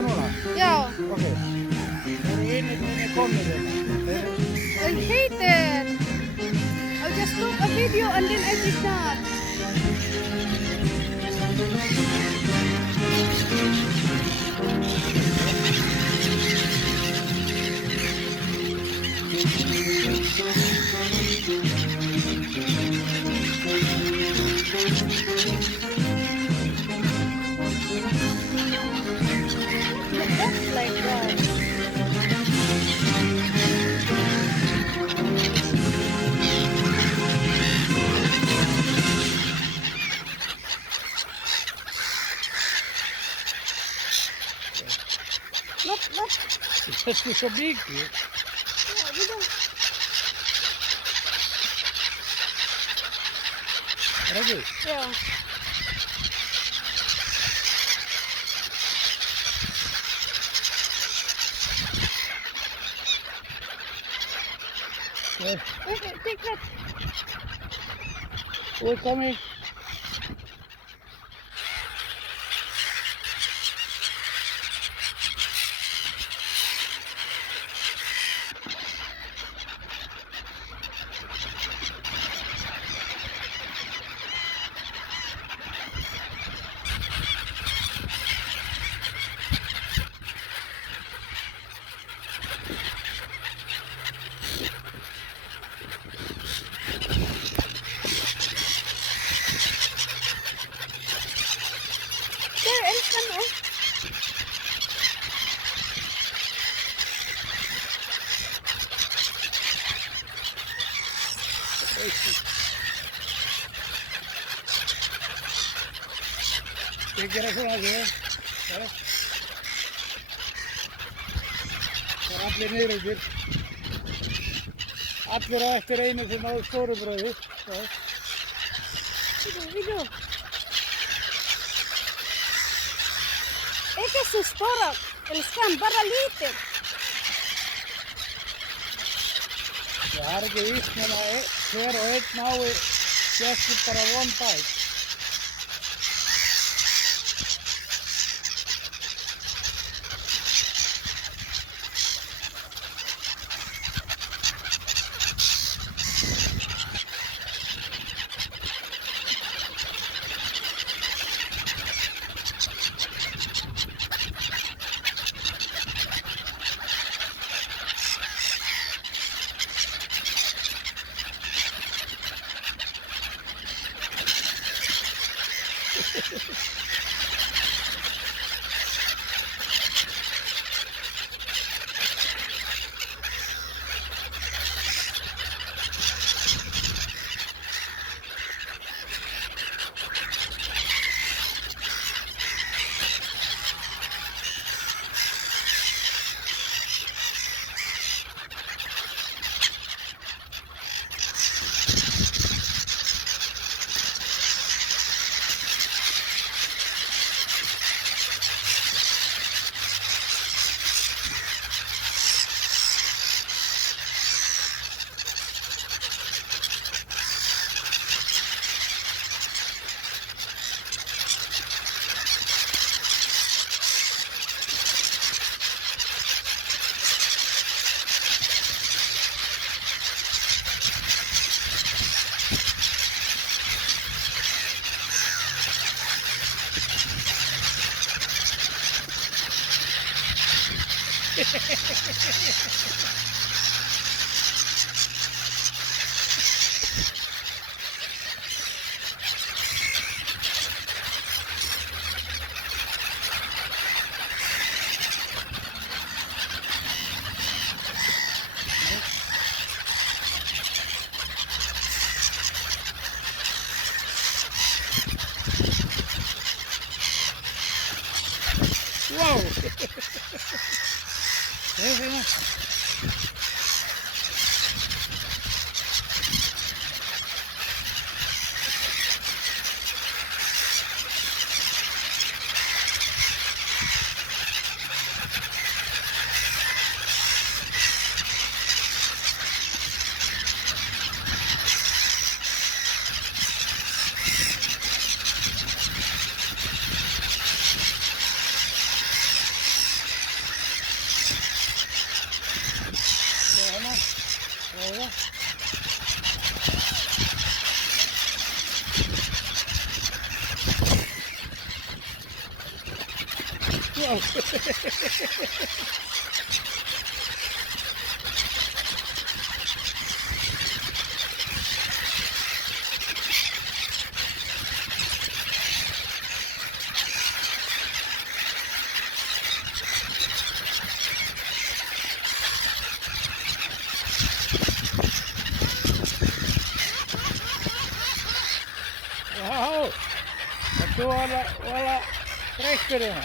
byrja núna? Já, Ok. Þeir eru vinir komnir hérna. I hate it. I'll just took a video and then edit that. That's like that. Not. Þetta er svo mikið. Yeah, we don't. Er það ekki? Yeah. Okay, take that. We're coming. There, älskar mig. Ég gera svona þessu. Það er allir niður ykkur. Allir á eftir einu sem náðu stóru bröði. Video. Inte så stora, älskar, bara lite. Það er ekki víst nema hver og einn nái gestur bara one bite. Wow! Öyle. Yok. Wow. Itu wala traktor ya.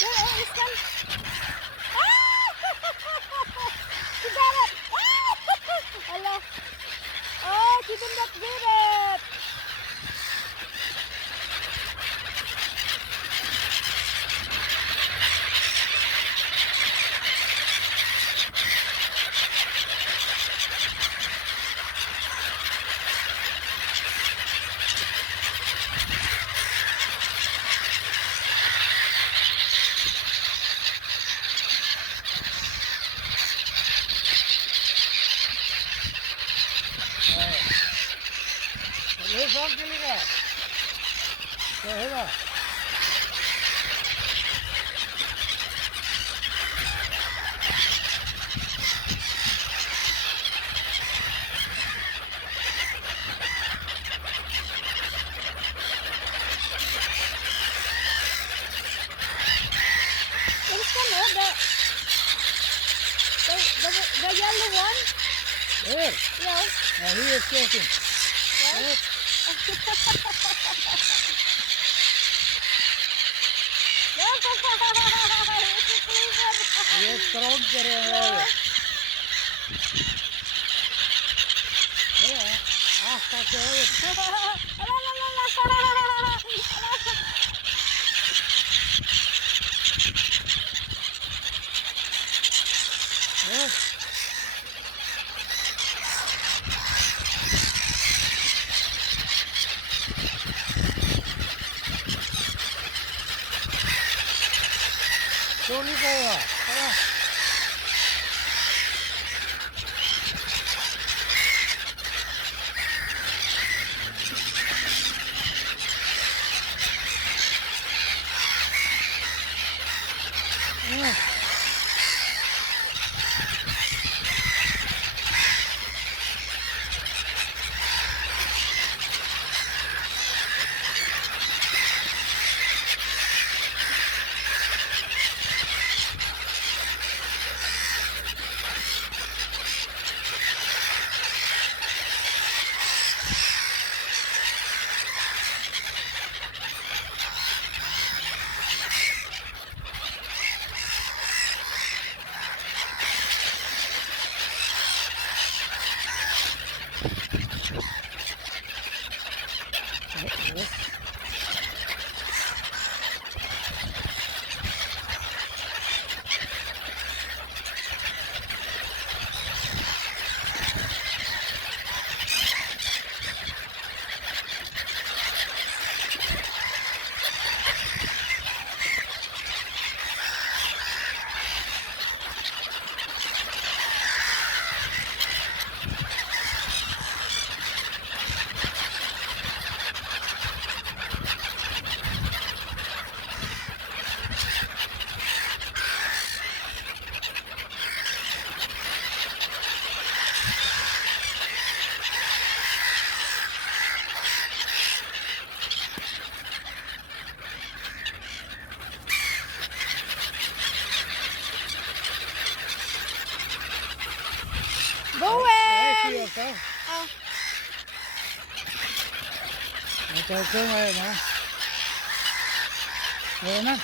There, oh, it's come. Ah! She got it. Ah! Hello. Oh, she did not get it. ये सब चलेगा तो होगा It's come over. The yellow one. Here, Yeah. now he is checking. Yeah. He is strong करे हैं ये आस्था से हो चोली करेगा Bowen! Oh. Ito ko ngayon ha. Ngayon na.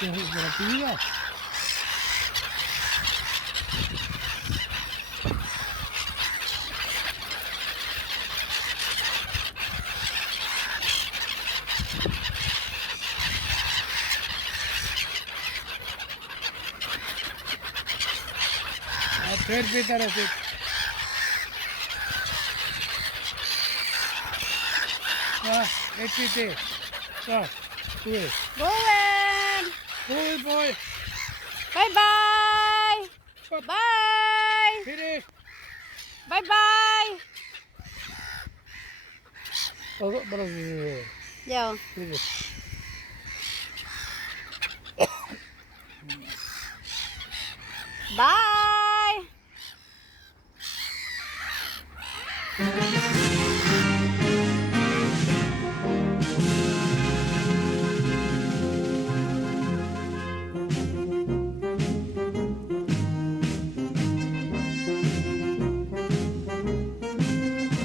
Rapida. फिर भी तरह से एक पीते Bowen! boy Bye bye! Bye! finish Bye bye! oh, Yo. finish